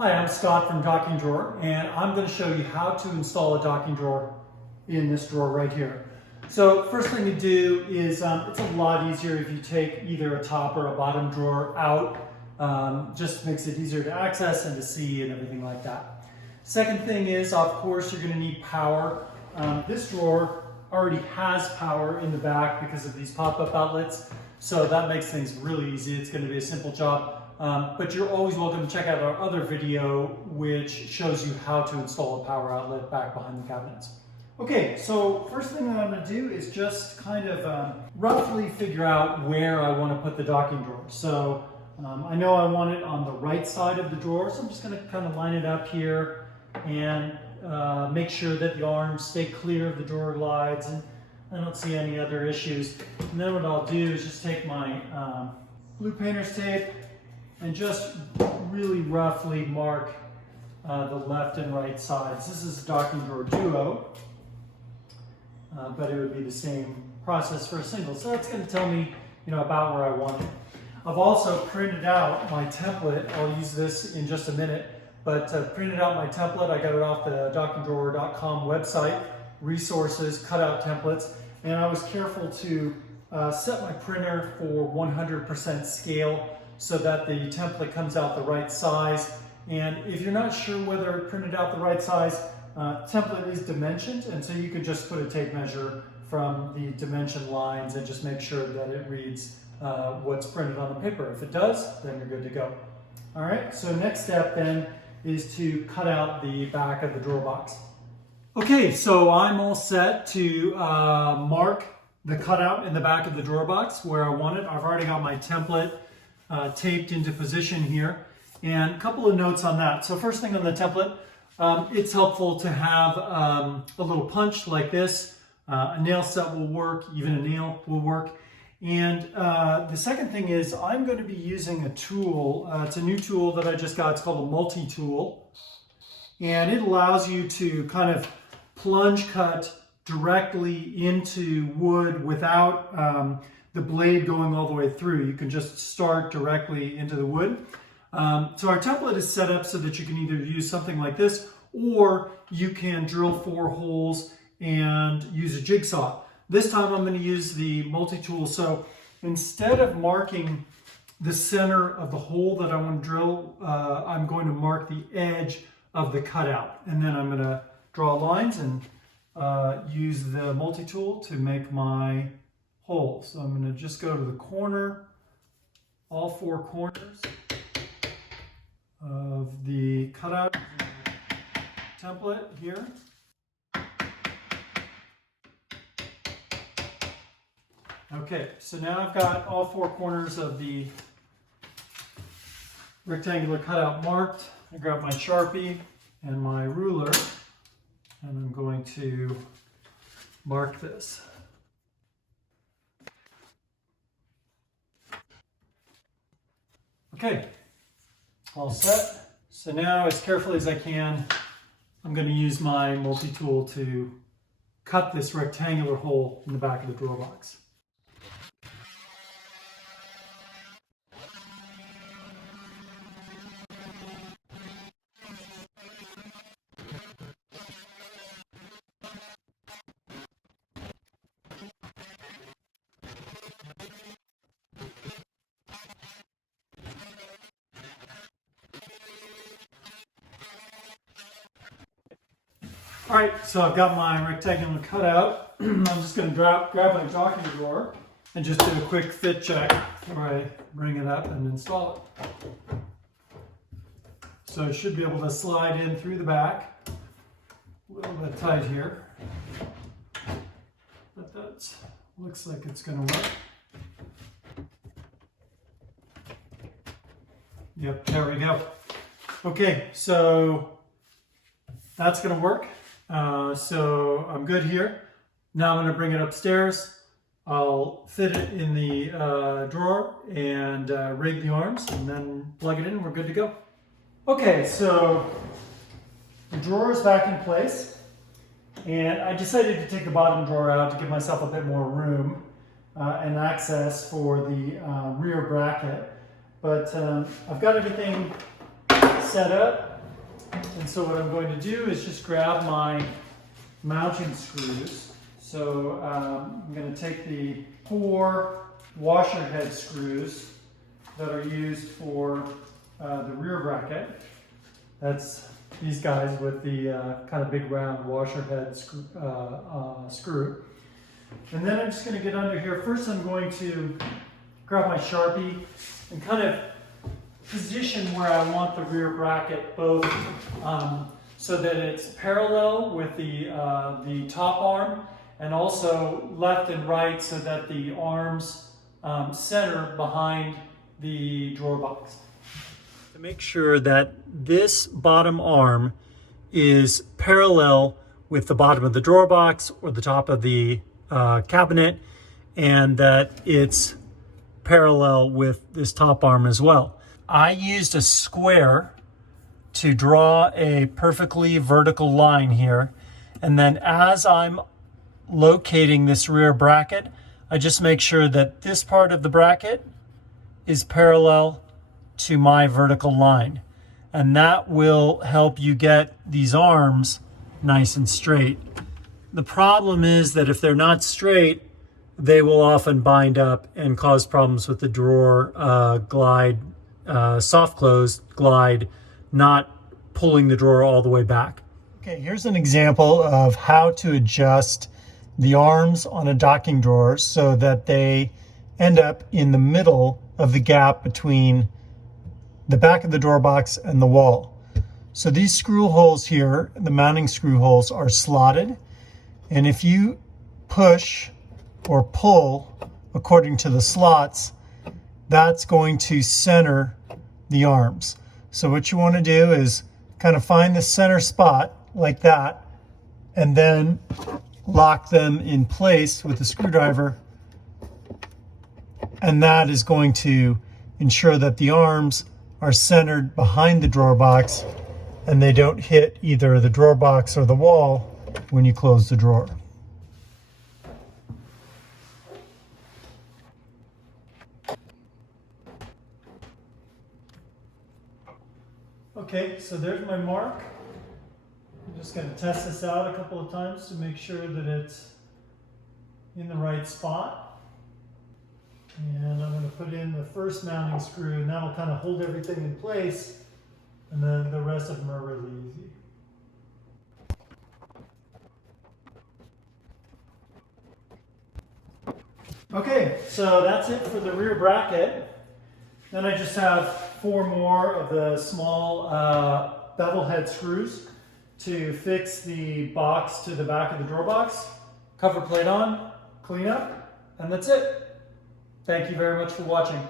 Hi, I'm Scott from Docking Drawer, and I'm going to show you how to install a docking drawer in this drawer right here. So first thing to do is, it's a lot easier if you take either a top or a bottom drawer out. Just makes it easier to access and to see and everything like that. Second thing is, of course, you're going to need power. This drawer already has power in the back because of these pop-up outlets, so that makes things really easy. It's going to be a simple job. But you're always welcome to check out our other video which shows you how to install a power outlet back behind the cabinets. Okay, so first thing that I'm going to do is just kind of roughly figure out where I want to put the docking drawer. So I know I want it on the right side of the drawer, so I'm just going to kind of line it up here and make sure that the arms stay clear of the drawer glides, and I don't see any other issues. And then what I'll do is just take my blue painter's tape and just really roughly mark the left and right sides. This is a docking drawer duo, but it would be the same process for a single. So that's going to tell me, about where I want it. I've also printed out my template. I'll use this in just a minute, but printed out my template. I got it off the dockingdrawer.com website, resources, cutout templates, and I was careful to set my printer for 100% scale, so that the template comes out the right size. And if you're not sure whether it printed out the right size, template is dimensioned, and so you can just put a tape measure from the dimension lines and just make sure that it reads what's printed on the paper. If it does, then you're good to go. All right, so next step then is to cut out the back of the drawer box. Okay, so I'm all set to mark the cutout in the back of the drawer box where I want it. I've already got my template taped into position here, and a couple of notes on that. So first thing on the template, it's helpful to have a little punch like this. A nail set will work, even a nail will work. And the second thing is, I'm going to be using a tool. It's a new tool that I just got. It's called a multi-tool, and it allows you to kind of plunge cut directly into wood without the blade going all the way through. You can just start directly into the wood. So our template is set up so that you can either use something like this, or you can drill 4 holes and use a jigsaw. This time I'm going to use the multi-tool. So instead of marking the center of the hole that I want to drill, I'm going to mark the edge of the cutout. And then I'm going to draw lines and use the multi-tool to make my hole. So I'm going to just go to the corner, all 4 corners of the cutout template here. Okay, so now I've got all 4 corners of the rectangular cutout marked. I grab my Sharpie and my ruler, and I'm going to mark this. Okay, all set. So now, as carefully as I can, I'm going to use my multi-tool to cut this rectangular hole in the back of the drawer box. All right, so I've got my rectangular cutout. I'm just going to grab my docking drawer and just do a quick fit check before I bring it up and install it. So I should be able to slide in through the back. A little bit tight here, but that looks like it's going to work. Yep, there we go. Okay, so that's going to work. So I'm good here. Now I'm going to bring it upstairs. I'll fit it in the drawer and rig the arms and then plug it in and we're good to go. Okay, so the drawer is back in place, and I decided to take the bottom drawer out to give myself a bit more room and access for the rear bracket. But I've got everything set up. And so what I'm going to do is just grab my mounting screws. So I'm going to take the 4 washer head screws that are used for the rear bracket. That's these guys with the kind of big round washer head screw. And then I'm just going to get under here. First I'm going to grab my Sharpie and kind of position where I want the rear bracket both so that it's parallel with the top arm, and also left and right so that the arms center behind the drawer box. To make sure that this bottom arm is parallel with the bottom of the drawer box or the top of the cabinet, and that it's parallel with this top arm as well. I used a square to draw a perfectly vertical line here, and then as I'm locating this rear bracket, I just make sure that this part of the bracket is parallel to my vertical line, and that will help you get these arms nice and straight. The problem is that if they're not straight, they will often bind up and cause problems with the drawer glide, soft close glide, not pulling the drawer all the way back. Okay, here's an example of how to adjust the arms on a docking drawer so that they end up in the middle of the gap between the back of the drawer box and the wall. So these screw holes here, the mounting screw holes, are slotted, and if you push or pull according to the slots, that's going to center the arms. So what you want to do is kind of find the center spot like that, and then lock them in place with a screwdriver, and that is going to ensure that the arms are centered behind the drawer box and they don't hit either the drawer box or the wall when you close the drawer. Okay, so there's my mark. I'm just going to test this out a couple of times to make sure that it's in the right spot. And I'm going to put in the first mounting screw, and that'll kind of hold everything in place, and then the rest of them are really easy. Okay, so that's it for the rear bracket. Then I just have 4 more of the small bevel head screws to fix the box to the back of the drawer box. Cover plate on, clean up, and that's it. Thank you very much for watching.